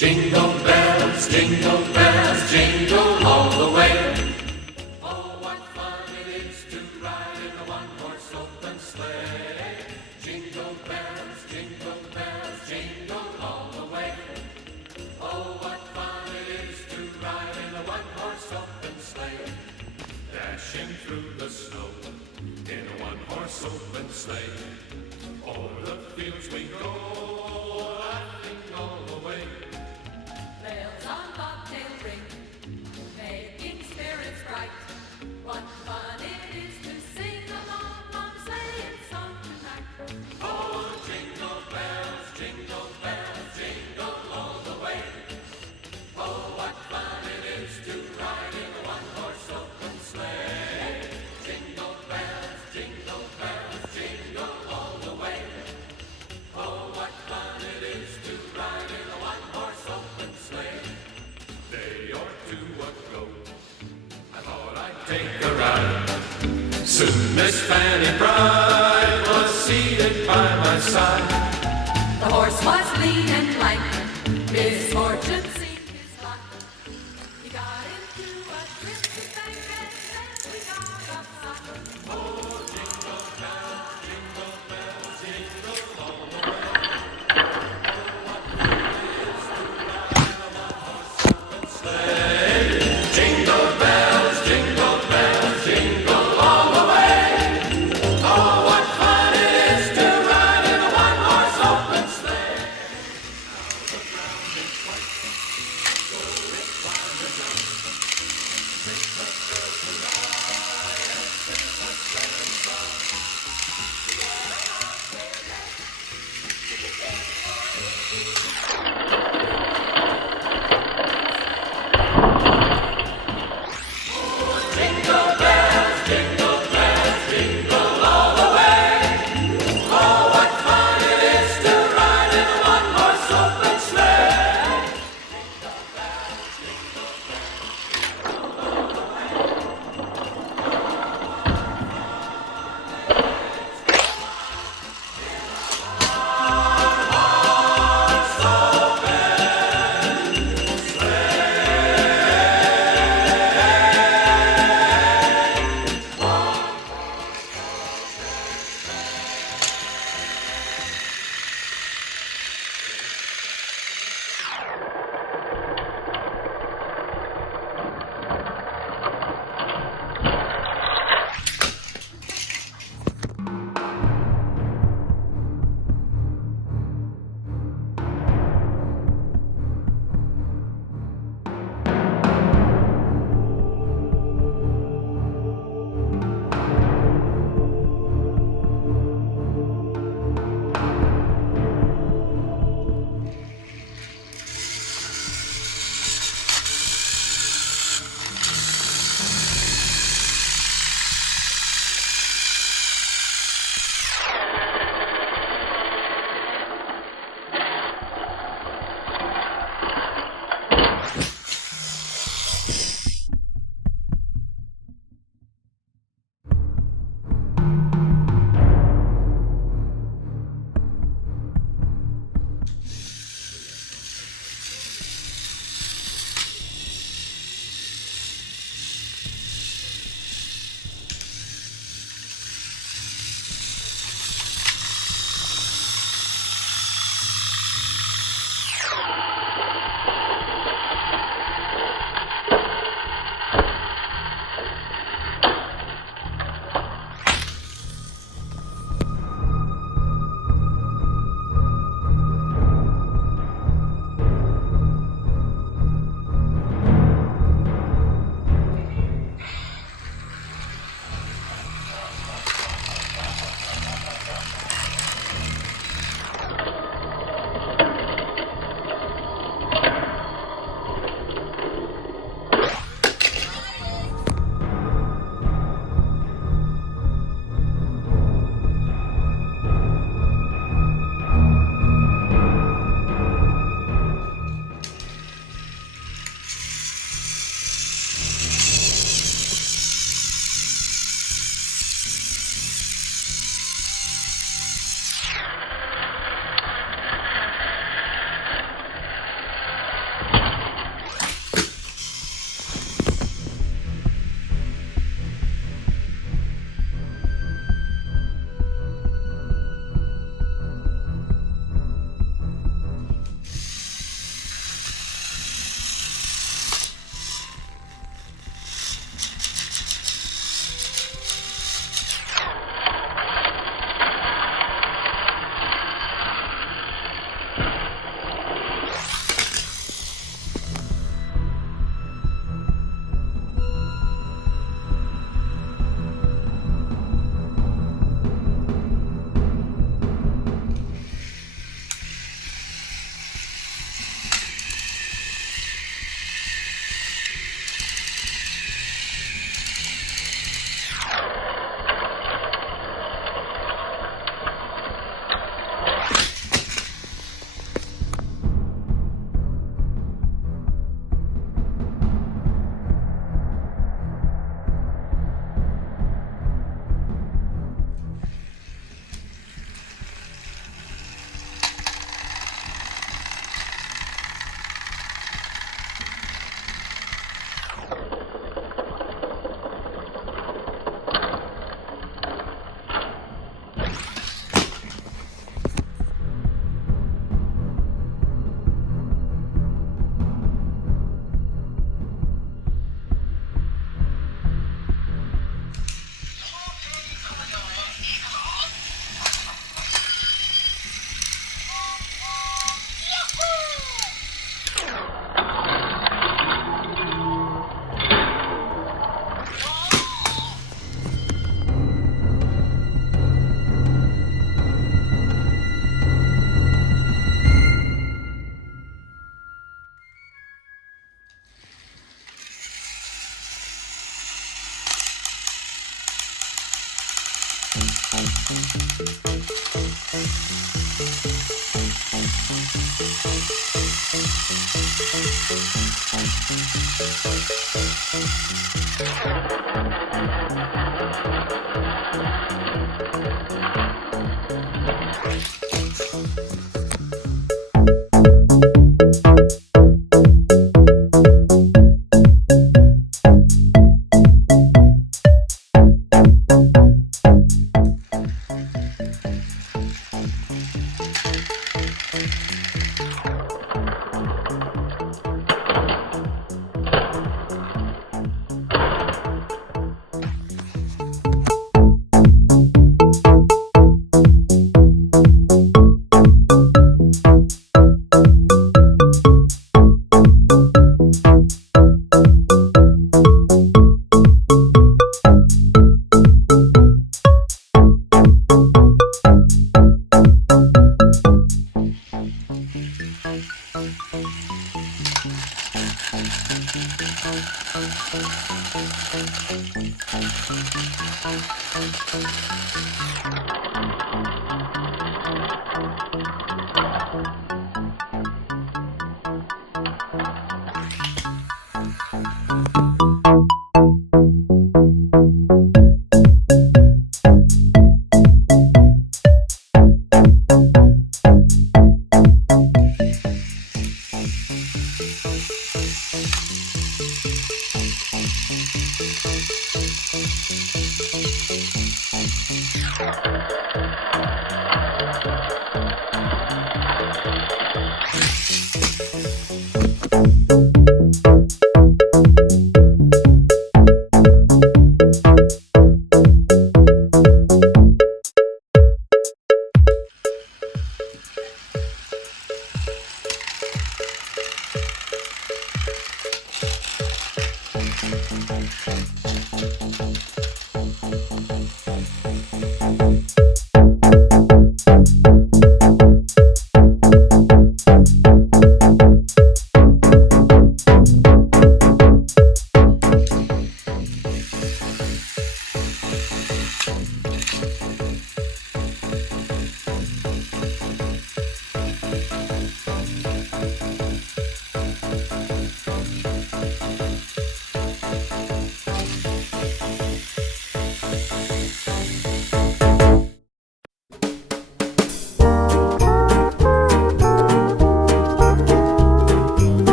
Jingle bells, jingle all the way. Oh, what fun it is to ride in a one-horse open sleigh. Jingle bells, jingle all the way. Oh, what fun it is to ride in a one-horse open sleigh. Dashing through the snow in a one-horse open sleigh. O'er the fields we go, laughing all the way. Bells on bobtail ring, making spirits bright. What fun it is to sing along on sleighing song tonight. Oh, jingle bells, jingle all the way. Oh, what fun it is to ride in a one-horse open sleigh. Jingle bells, jingle all the way. Oh, what fun it is to ride in a one-horse open sleigh. Day or two ago, I thought I'd take a ride. Soon Miss Fanny Bride was seated by my side. The horse was lean and lank, misfortune seemed his lot. He got into a twisted bank and then we got upside. Oh, jingle bells, jingle all the way. Oh, what fun it is to ride in a one-horse open sleigh. Jingle bells, jingle all the way. Oh, what fun it is to ride in a one-horse open sleigh. Now the ground is white, so it's fun to jump. Make the girls hurrah and sing a sleighing song. Jingle bells, jingle all the way. Oh, what fun it is to ride in a one-horse open sleigh.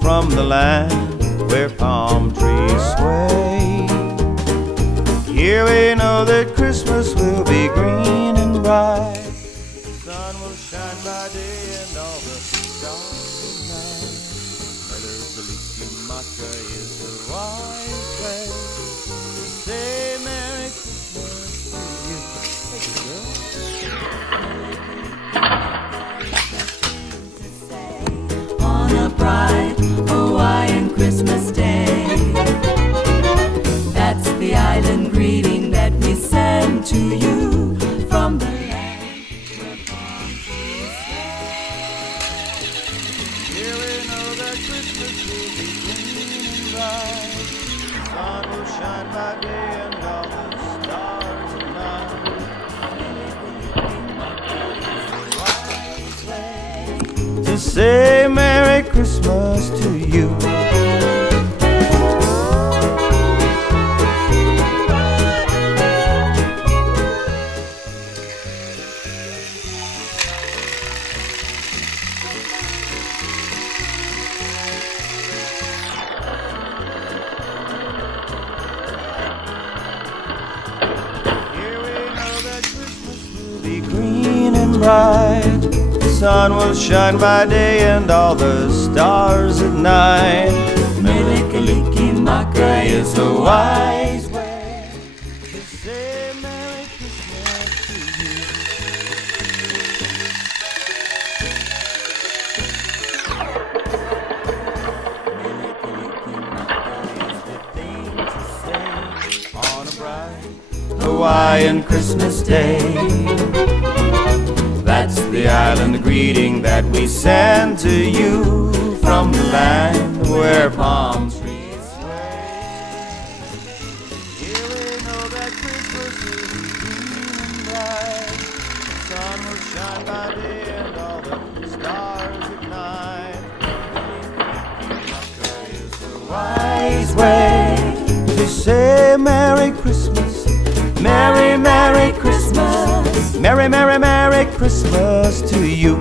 From the land where palm trees sway, here we know that Christmas will be green and bright. The sun will shine by day and all the stars at night. Melodikalimaka is the wise way to say Merry Christmas to you. Hey, girl. On a bright Hawaiian Christmas day, that's the island greeting that we send to you from the land where palm trees sway. Here we know that Christmas will be green and bright. The sun will shine by day and all the stars at night. To say Merry Christmas to you. Be green and bright. The sun will shine by day and all the stars at night. Melikalikimaka is the wise way to say Merry Christmas to you. Melikalikimaka is the thing to say. Hawaiian Christmas Day. That's the island greeting that we send to you from the land where palm trees sway. Here we know that Christmas will be green and bright. The sun will shine by day and all the stars ignite. Is the wise way to say Merry Christmas, Merry, Merry Christmas, Merry, Merry, Merry Christmas to you.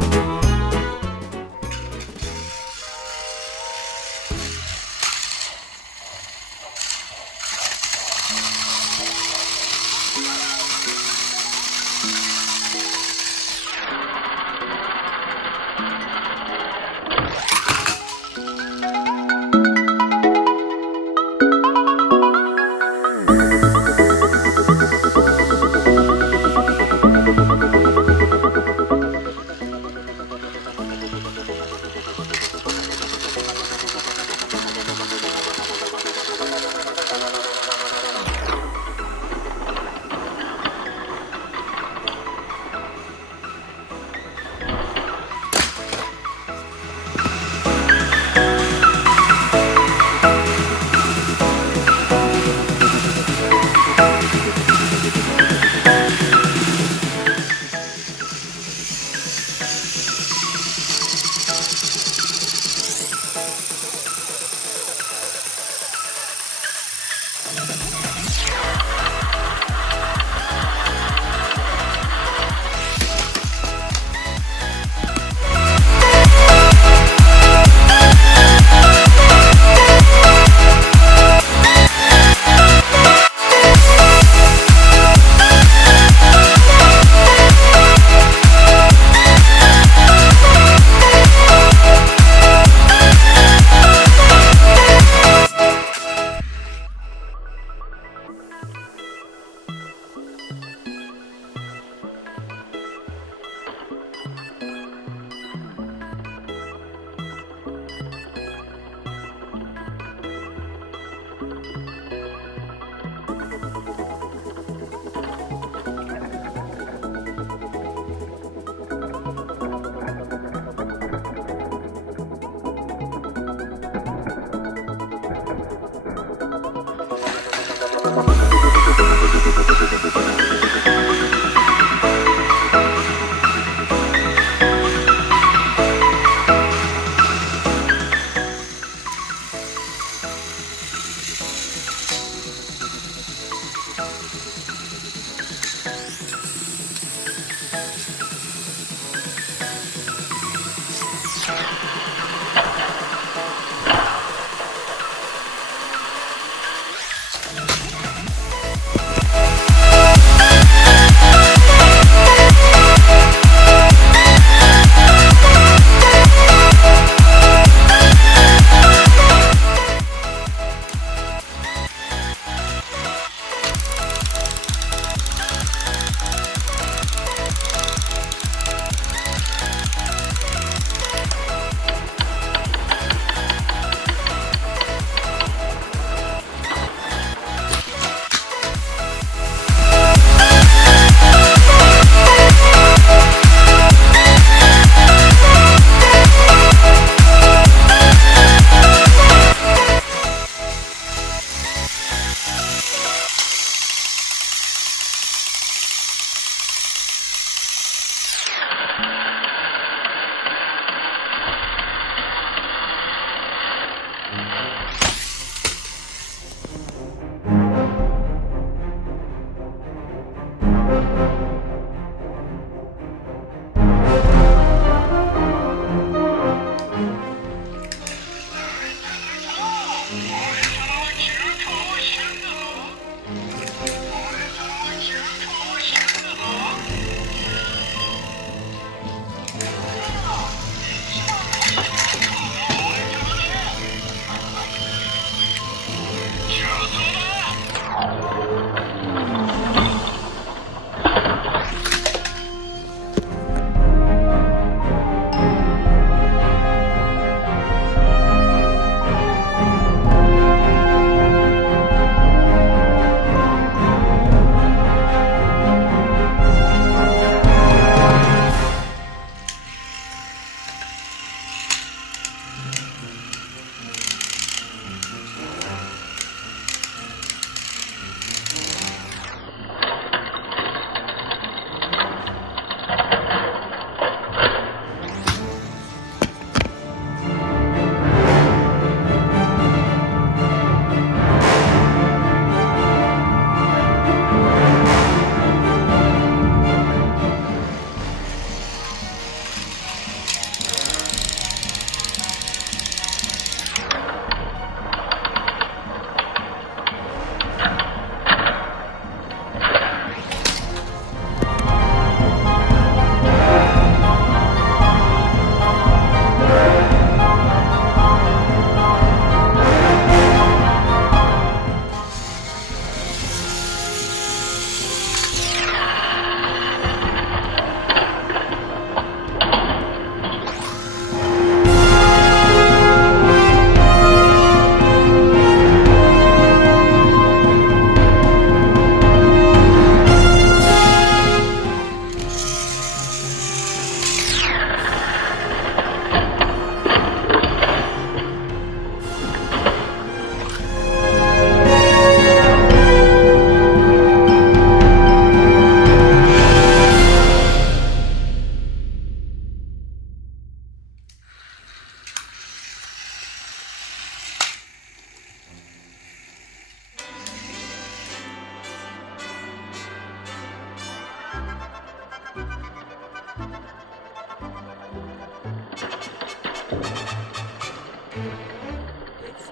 It's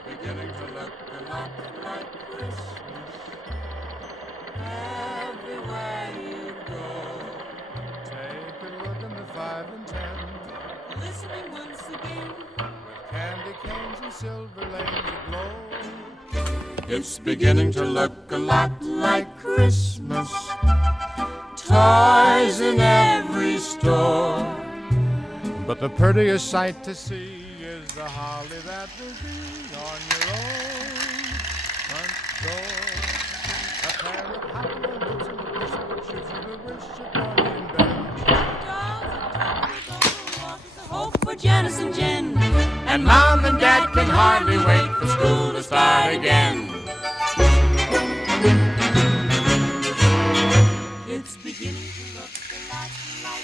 beginning to look a lot like Christmas everywhere you go. Take a look in the 5 and 10, Listening once again. with candy canes and silver lanes aglow. It's beginning to look a lot like Christmas. Toys in every store. But the prettiest sight to see is the holly that will be on your own front door. A pair of hop-along boots and a whistle shoes and a wish upon and Hope for Janice and Jen. And Mom and Dad can hardly wait for school to start again. It's beginning to look a lot like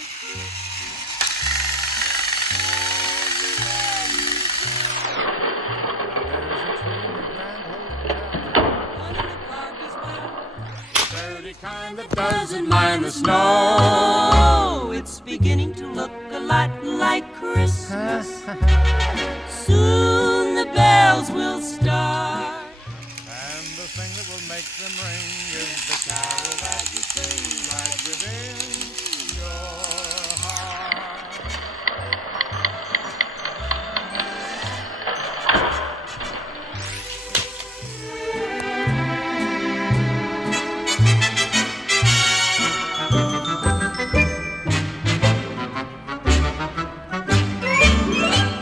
one in the park as well. Dirty kind that doesn't mind the snow. It's beginning to look a lot like Christmas. Soon the bells will start. And the thing that will make them ring is the carol that you sing right within your heart.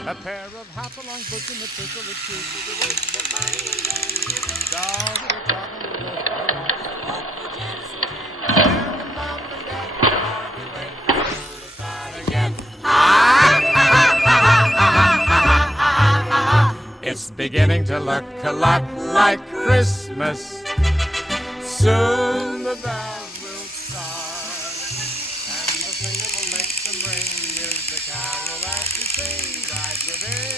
A pair of hop-along boots and a trickle of shoes. Dolls that are talking to us. Hope for Janice and Jen. And the mom and dad can hardly wait for school to start again. It's beginning to look a lot like Christmas. Soon the bells will start. And the thing that will make them ring is the carol that you sing right within.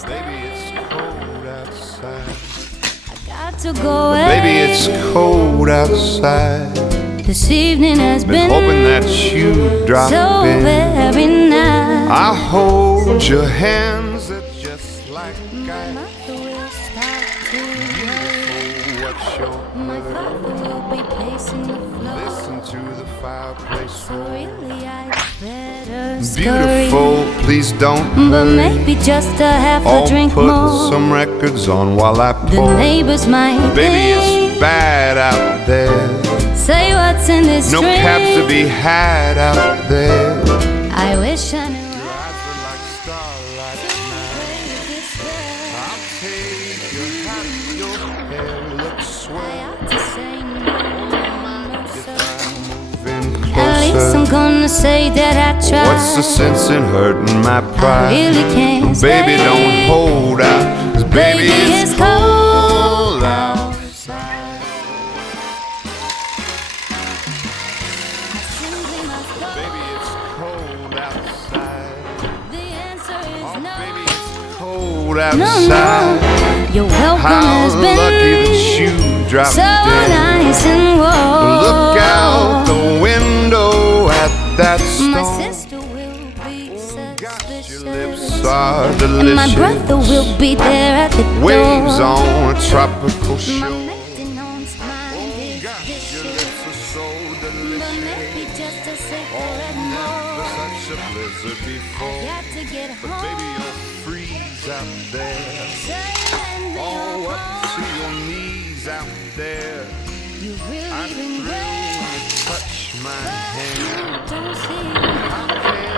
stay. it's cold outside. Got to go away. Baby, it's cold outside. This evening has Been been hoping that you drop so in. very nice. I hold your hands that just like My ice. mother will start to worry. What's your My father will be pacing the floor. Listen to the fireplace. So really I better scurry. Beautiful, please don't But hurry. maybe just a half a I'll drink put more. some records on while I The pour. neighbors might Baby, it's think, bad out there. say what's in this No drink. cabs to be had out there. I wish I knew Your how eyes are like starlight to tonight. break this spell. I'll take your hat, your hair looks I swell. ought to say no, no sir. Moving At least I'm closer. gonna say that I tried. What's the sense in hurting my I pride? really can't Baby, stay. don't hold out, 'cause baby, it's cold outside. outside. I simply must go. Baby, it's cold outside. The answer is Oh, no. baby, it's cold No, outside. no. Your welcome How has been lucky that you dropped so in. nice and warm. Look out the window at that My storm. sister will be Gosh, your suspicious. lips are And my brother delicious. will be there at the door. Waves on a tropical My shore. maintenance mind is Gosh, your vicious. lips are so But delicious. maybe just a cigarette more. Such a blizzard before. Got to get But home. baby, you'll freeze out there. Say lend me Oh, your up to home. your knees out there. You I'm really been through. great. Touch my hand. Don't see.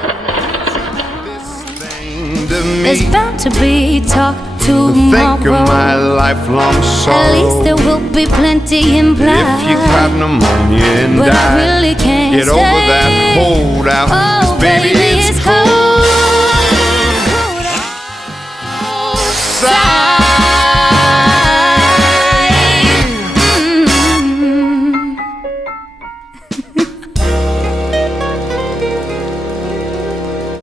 This thing to me. There's bound to be talk Think of tomorrow. my lifelong sorrow. At least there will be plenty implied. If you caught pneumonia and But I died, really can't get over that stay. hold out. 'Cause Oh, baby, baby,